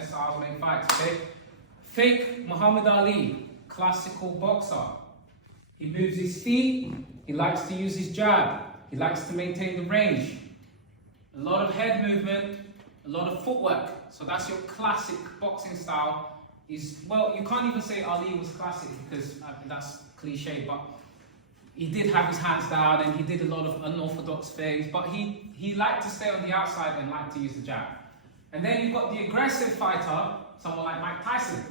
yeah? Styles make fights, okay? Fake Muhammad Ali, classical boxer. He moves his feet, he likes to use his jab, he likes to maintain the range. A lot of head movement, a lot of footwork. So that's your classic boxing style. Well, you can't even say Ali was classic because that's cliche, but he did have his hands down and he did a lot of unorthodox things, but he liked to stay on the outside and liked to use the jab. And then you've got the aggressive fighter, someone like Mike Tyson.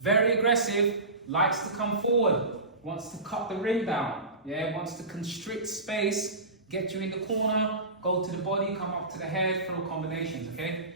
Very aggressive, likes to come forward, wants to cut the ring down, yeah, wants to constrict space, get you in the corner, go to the body, come up to the head, throw combinations, okay?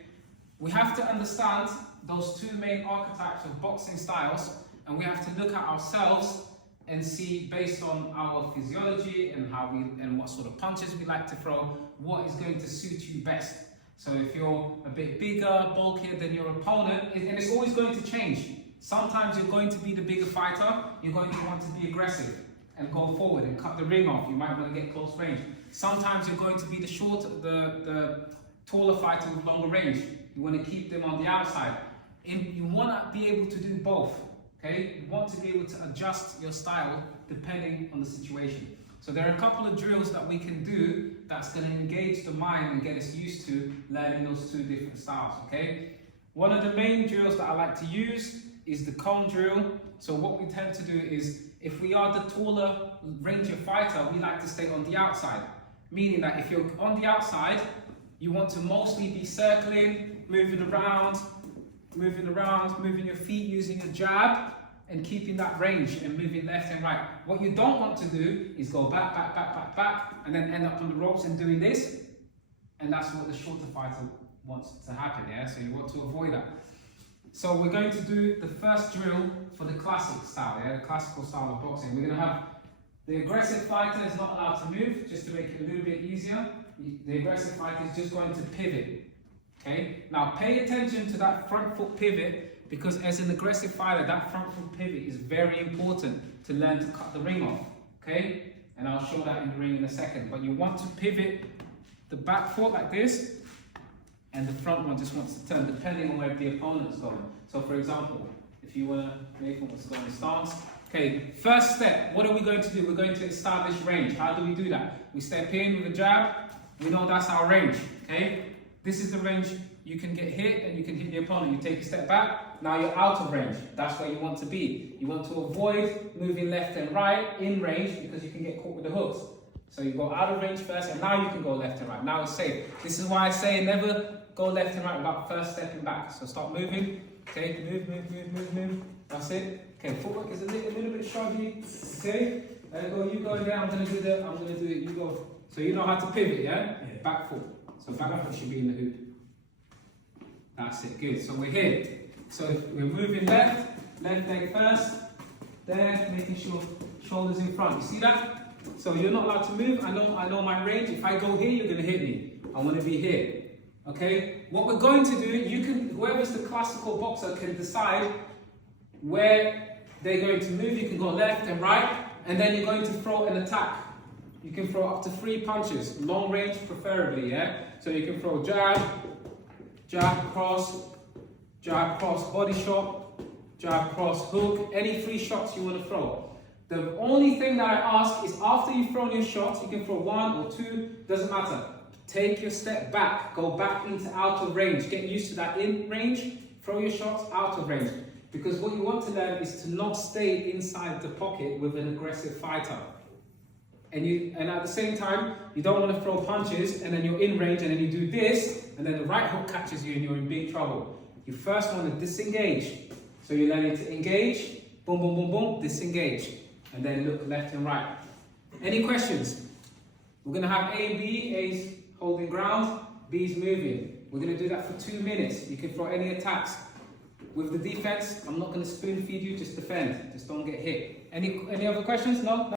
We have to understand those two main archetypes of boxing styles, and we have to look at ourselves and see, based on our physiology and what sort of punches we like to throw, what is going to suit you best. So if you're a bit bigger, bulkier than your opponent, and it's always going to change. Sometimes you're going to be the bigger fighter, you're going to want to be aggressive and go forward and cut the ring off. You might want to get close range. Sometimes you're going to be the taller fighter with longer range. You want to keep them on the outside. And you want to be able to do both. Okay? You want to be able to adjust your style depending on the situation. So there are a couple of drills that we can do that's going to engage the mind and get us used to learning those two different styles. Okay? One of the main drills that I like to use is the cone drill. So what we tend to do is, if we are the taller, rangier fighter, we like to stay on the outside. Meaning that if you're on the outside, you want to mostly be circling, moving around, moving your feet using a jab, and keeping that range and moving left and right. What you don't want to do is go back, and then end up on the ropes and doing this. And that's what the shorter fighter wants to happen, yeah? So you want to avoid that. So we're going to do the first drill for the classic style, yeah? The classical style of boxing. We're going to have the aggressive fighter is not allowed to move, just to make it a little bit easier. The aggressive fighter is just going to pivot, okay? Now pay attention to that front foot pivot, because as an aggressive fighter, that front foot pivot is very important to learn to cut the ring off, okay? And I'll show that in the ring in a second. But you want to pivot the back foot like this, and the front one just wants to turn depending on where the opponent is going. So for example, if you want to make what's going to stance. Okay, first step, what are we going to do? We're going to establish range. How do we do that? We step in with a jab, we know that's our range, okay? This is the range you can get hit and you can hit the opponent. You take a step back, now you're out of range. That's where you want to be. You want to avoid moving left and right in range because you can get caught with the hooks. So you go out of range first and now you can go left and right. Now it's safe. This is why I say never go left and right without first stepping back. So start moving, okay, move. That's it. Okay, footwork is a little bit shruggy, okay? There you go, you go there, I'm gonna do it, you go. So you know how to pivot, yeah? Back foot. So back foot should be in the hoop. That's it, good. So we're here. So we're moving left leg first, there, making sure shoulders in front. You see that? So you're not allowed to move. I know my range. If I go here, you're gonna hit me. I wanna be here. Okay? What we're going to do, whoever's the classical boxer can decide where they're going to move. You can go left and right, and then you're going to throw an attack. You can throw up to 3 punches, long range preferably, yeah? So you can throw jab, cross, body shot, jab, cross, hook, any 3 shots you want to throw. The only thing that I ask is after you've thrown your shots, you can throw 1 or 2, doesn't matter. Take your step back, go back into out of range. Get used to that in range, throw your shots out of range. Because what you want to learn is to not stay inside the pocket with an aggressive fighter. And at the same time, you don't want to throw punches and then you're in range and then you do this and then the right hook catches you and you're in big trouble. You first want to disengage. So you're learning to engage, boom, boom, boom, boom, disengage. And then look left and right. Any questions? We're going to have A, B, A's holding ground, B's moving. We're going to do that for 2 minutes. You can throw any attacks. With the defense, I'm not going to spoon feed you, just defend. Just don't get hit. Any other questions? No?